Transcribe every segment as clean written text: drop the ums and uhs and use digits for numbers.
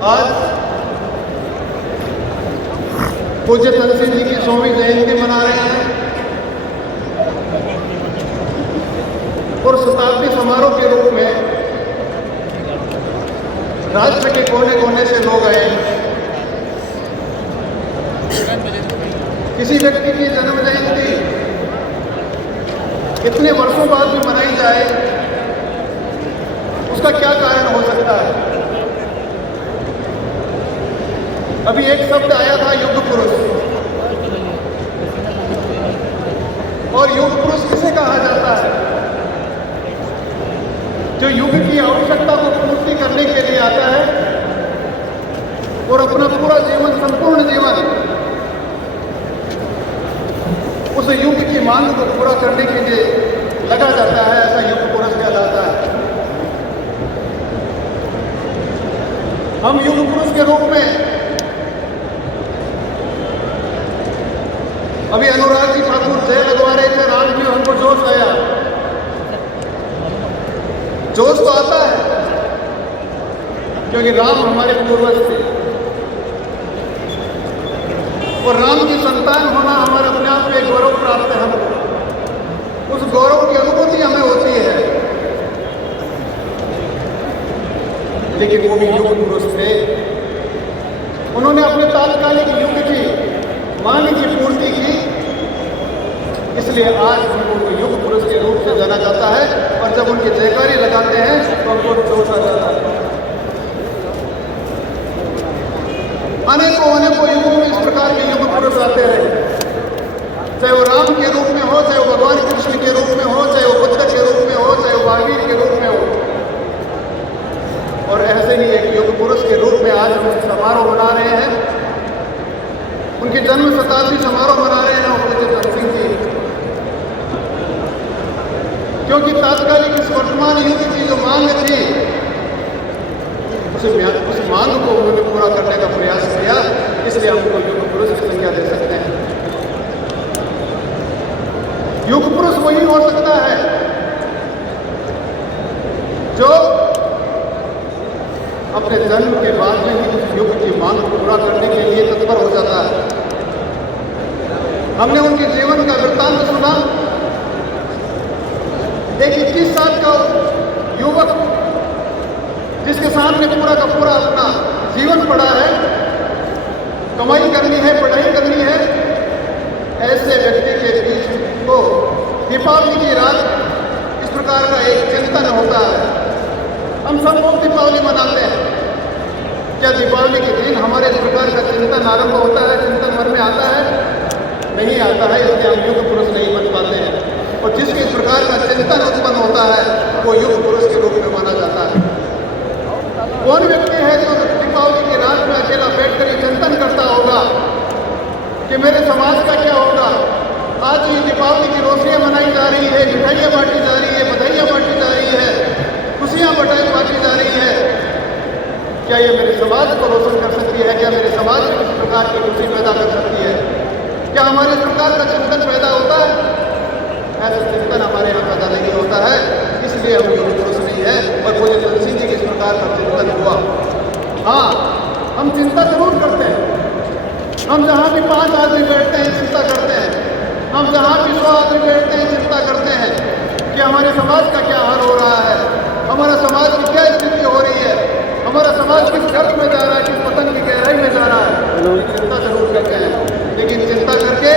आज पूज्य तनसीन जी की 100वीं जयंती मना रहे हैं और शताब्दी समारोह के रूप में राष्ट्र के कोने कोने से लोग आए। किसी व्यक्ति की जन्म जयंती इतने वर्षों बाद भी मनाई जाए, उसका क्या कारण हो सकता है? अभी एक शब्द आया था युग पुरुष, और युग पुरुष किसे कहा जाता है? जो युग की आवश्यकता को पूर्ति करने के लिए आता है और अपना पूरा जीवन, संपूर्ण जीवन उस युग की मांग को पूरा करने के लिए लगा जाता है। ऐसा युग पुरुष कहलाता है। हम युग पुरुष के रूप में अभी अनुराग जी ठाकुर जय लगवा रहे थे, राम जी हमको जोश आया। जोश तो आता है क्योंकि राम हमारे पूर्वज थे और राम की संतान होना हमारे अपने आप में एक गौरव प्राप्त है। हमको उस गौरव की अनुभूति हमें होती है। लेकिन वो भी युग पुरुष थे। उन्होंने अपने तात्कालिक युग की मांग की पूर्ति की, इसलिए आज उनको युग पुरुष के रूप से जाना जाता है। और जब उनकी जयकारी लगाते हैं तो उनको जोश आ जाता है। अनेकों युगों में इस प्रकार के युग पुरुष आते रहे, चाहे वो राम के रूप में हो, चाहे वो भगवान कृष्ण के रूप में हो, चाहे वो बुद्ध के रूप में हो, चाहे वो महावीर के रूप में हो। और ऐसे ही एक युग पुरुष के रूप में आज हम समारोह मना रहे हैं, उनकी जन्म शताब्दी समारोह मना रहे हैं पूज्य तनसीन जी। क्योंकि तात्कालिक इस वर्तमान युग की जो मांग थी, उस मांग को उन्होंने पूरा करने का प्रयास किया, इसलिए हम उनको युग पुरुष की संज्ञा दे सकते हैं। युग पुरुष वही हो सकता है जो अपने जन्म के बाद में ही उस युग की मांग को पूरा करने के लिए तत्पर हो जाता है। हमने उनके जीवन का वृत्तांत सुना। एक 21 साल का युवक जिसके सामने पूरा का पूरा अपना जीवन पड़ा है, कमाई करनी है, पढ़ाई करनी है, ऐसे व्यक्ति के बीच को दीपावली की रात इस प्रकार का एक चिंतन होता है। हम सब लोग दीपावली मनाते हैं। क्या दीपावली के दिन हमारे इस प्रकार का चिंतन आरंभ होता है, चिंतन मन में आता है? नहीं आता है, इसलिए हम युग पुरुष नहीं बन पाते हैं। और जिसके इस प्रकार का चिंतन उत्पन्न होता है वो युग पुरुष के रूप में माना जाता है। कौन व्यक्ति है जो दीपावली की रात में अकेला बैठकर ये चिंतन करता होगा कि मेरे समाज का क्या होगा? आज ये दीपावली की रोशनियां मनाई जा रही है, मिठाइयाँ बांटी जा रही है, बधाइयाँ बांटी जा रही है, खुशियाँ बांटी जा रही है। क्या ये मेरे समाज को रोशन कर सकती है? क्या मेरे समाज में किस प्रकार की खुशी पैदा कर सकती है? क्या हमारे इस प्रकार का चिंतन पैदा होता है? ऐसा चिंतन हमारे यहाँ पैदा नहीं होता है, इसलिए हम युग पुरुष नहीं है। और पूज्य तनसीन जी के इस प्रकार का चिंतन हुआ। हाँ, हम चिंता जरूर करते हैं। हम जहाँ भी 5 आदमी बैठते हैं चिंता करते हैं। हम जहाँ भी 100 आदमी बैठते हैं चिंता करते हैं कि हमारे समाज का क्या हाल हो रहा है, हमारा समाज की क्या स्थिति हो रही है, हमारा समाज किस गर्त में जा रहा है, किस पतन की गहराई में जा रहा है। चिंता जरूर करते हैं, लेकिन चिंता करके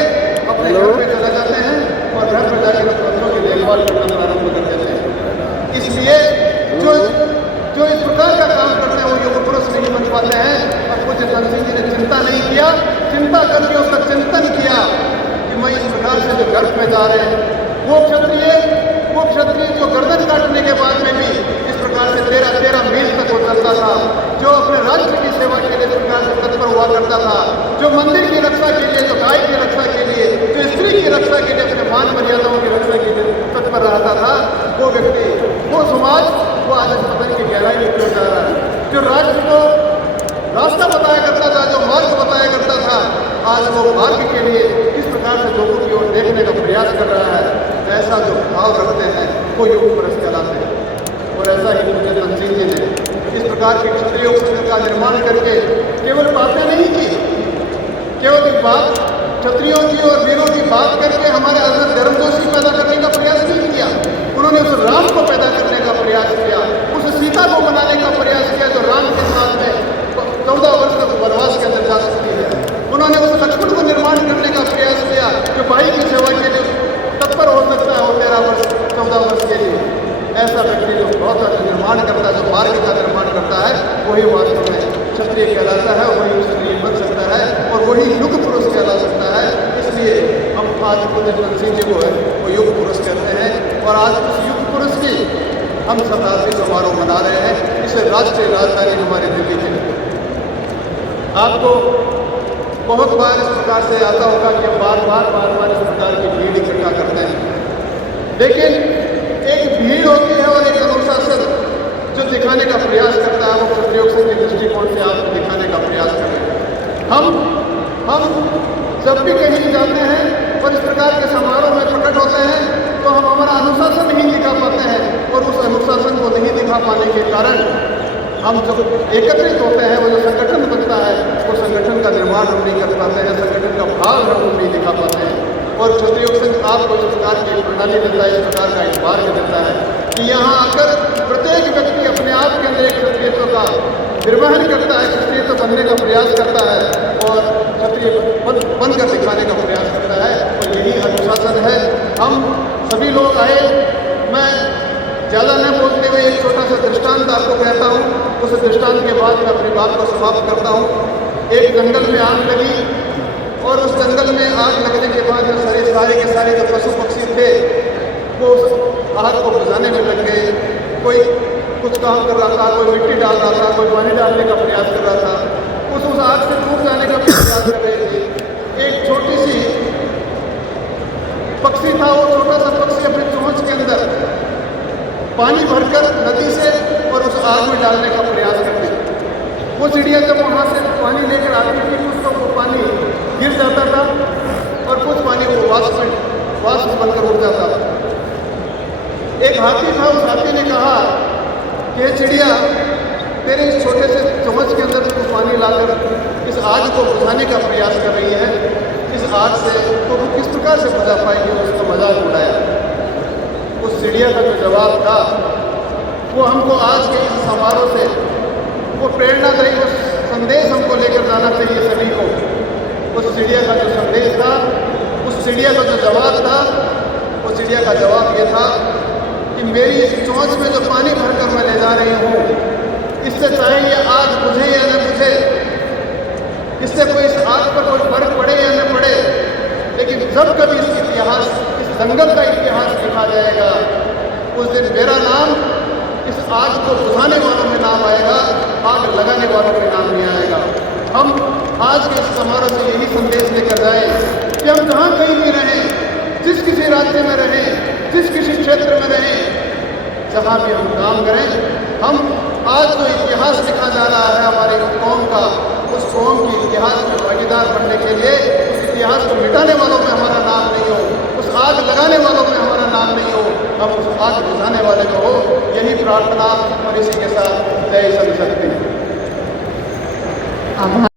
अपने घर में चले जाते हैं और घर पर जाकर बच्चों की देखभाल करना प्रारंभ कर देते हैं। इसलिए जो इस प्रकार का काम करते हैं वो युग पुरुष नहीं बन पाते हैं। और पूज्य तनसीन जी ने चिंता नहीं किया, चिंता करके उसका चिंतन किया कि मैं इस प्रकार से जो गर्भ में जा रहे हैं, वो क्षत्रिय जो गर्दन काटने के बाद में भी इस प्रकार से 13 मील तक वो चलता था, जो अपने राज्य की सेवा के लिए इस प्रकार से तत्पर हुआ करता था, जो मंदिर की रक्षा के लिए, जो गाय की रक्षा के लिए, जो स्त्री की रक्षा के लिए, अपने मान मर्यादाओं की रक्षा के लिए तत्पर रहता था, वो व्यक्ति, वो समाज, वो आज इस पतन की गहराई में क्यों जा रहा है? जो राज्य को रास्ता बताया करता था, जो मार्ग बताया करता था, आज वो मार्ग के लिए किस प्रकार से लोगों की ओर देखने का प्रयास कर रहा है। ऐसा जो भाव रखते हैं वो युग पुरुष कहलाते हैं। और ऐसा ही पूज्य तनसीन जी ने इस प्रकार के क्षत्रिय उपसंघ का निर्माण करके केवल बातें नहीं की, केवल एक बात क्षत्रियों की और वीरों की बात करके हमारे अंदर गर्मजोशी पैदा करने का प्रयास नहीं किया। उन्होंने उस राम को पैदा करने का प्रयास किया, उस सीता को बनाने का प्रयास किया जो राम के साथ में 14 वर्ष तक वनवास के अंदर जा सकती है। उन्होंने उस लक्ष्मण को निर्माण करने का प्रयास किया जो भाई की सेवा के लिए तत्पर हो सकता है, वो 13 वर्ष 14 वर्ष के लिए। ऐसा व्यक्ति जो बहुत अधिक निर्माण करता है, जो मार्ग का निर्माण करता है, वही वास्तव में क्षत्रिय कहलाता है, वही क्षत्रिय बन सकता है और वही युग पुरुष कहला सकता है। इसलिए हम आज बुद्ध सिंह जी को है वो युग पुरुष कहते हैं और आज उस युग पुरुष की हम शताब्दी समारोह मना रहे हैं। इसे राष्ट्रीय राजधानी हमारी दिल्ली में आपको बहुत बार इस प्रकार से आता होगा कि हम बार बार इस प्रकार की भीड़ इकट्ठा करते हैं, लेकिन एक भीड़ होती है और एक अनुशासन जो दिखाने का प्रयास करता है, वो क्षत्रिय संघ के दृष्टिकोण से आपको दिखाने का प्रयास करें। हम जब भी कहीं जाते हैं और इस प्रकार के समारोह में प्रकट होते हैं तो हम हमारा अनुशासन नहीं दिखा पाते हैं और उस अनुशासन को नहीं दिखा पाने के कारण हम जब एकत्रित होते हैं, वो जो संगठन बनता है, वो संगठन का निर्माण हम नहीं कर पाते हैं, संगठन का भाव हम नहीं दिखा पाते हैं। और क्षत्रिय संघ आपको इस प्रकार की प्रणाली देता है, इस प्रकार का एक मार्ग देता है कि यहाँ आकर प्रत्येक व्यक्ति अपने आप के अंदर एक क्षत्रियत्व का निर्वहन करता है, क्षत्रियत्व बनने का प्रयास करता है और क्षत्रिय बनकर दिखाने का प्रयास करता है। और यही अनुशासन है। हम सभी लोग आए, मैं ज़्यादा न बोलते हुए एक छोटा सा दृष्टांत आपको कहता हूँ, उस दृष्टांत के बाद मैं अपनी बात को समाप्त करता हूँ। एक जंगल में आग लगी और उस जंगल में आग लगने के बाद जो सारे के सारे जो पशु पक्षी थे वो उस आग को बुझाने में लग गए। कोई कुछ काम कर रहा था, कोई मिट्टी डाल रहा था, कोई पानी डालने का प्रयास कर रहा था, उस आग से दूर जाने का प्रयास कर रहे थे। एक छोटी सी पक्षी था, वो छोटा सा पक्षी अपनी चोंच के अंदर पानी भरकर नदी से और उस आग में डालने का प्रयास करती थी। वो चिड़िया जब वहाँ से पानी लेकर आती थी, कुछ तो वो पानी गिर जाता था और कुछ पानी वो वाष्प बनकर उड़ जाता था। एक हाथी था, उस हाथी ने कहा कि चिड़िया, तेरे इस छोटे से चम्मच के अंदर तू पानी लाकर इस आग को बुझाने का प्रयास कर रही है, इस आग से तो वो किस प्रकार से बुझा पाएगी? उसका मजाक उड़ाया। उस चिड़िया का जो जवाब था वो हमको आज के इस समारोह से वो प्रेरणादायी वो संदेश हमको लेकर जाना चाहिए सभी को। उस चिड़िया का जो संदेश था, उस चिड़िया का जो जवाब था, वो चिड़िया का जवाब ये था कि मेरी इस चोंच में जो पानी भरकर मैं ले जा रही हूँ, इससे चाहे ये आग बुझे या न बुझे, इससे कोई इस आग पर कोई फर्क पड़े या न पड़े, लेकिन जब कभी इस इतिहास, इस दंगल का इतिहास लिखा जाएगा, उस दिन मेरा नाम इस आग को बुझाने वालों में नाम आएगा, आग लगाने वालों में नाम नहीं आएगा। हम आज के इस समारोह से यही संदेश लेकर जाएं कि हम जहाँ कहीं भी रहें, जिस किसी राज्य में रहें, जिस किसी क्षेत्र में रहें, जहाँ भी हम काम करें, हम आज जो इतिहास लिखा जा रहा है हमारे कौम का, उस कौम की इतिहास में भागीदार बनने के लिए, उस इतिहास को मिटाने वालों में हमारा नाम नहीं हो, उस आग लगाने वालों में हमारा नाम नहीं हो, हम उस आग बुझाने वाले को हो। यही प्रार्थना और इसी के साथ जय संघ शक्ति।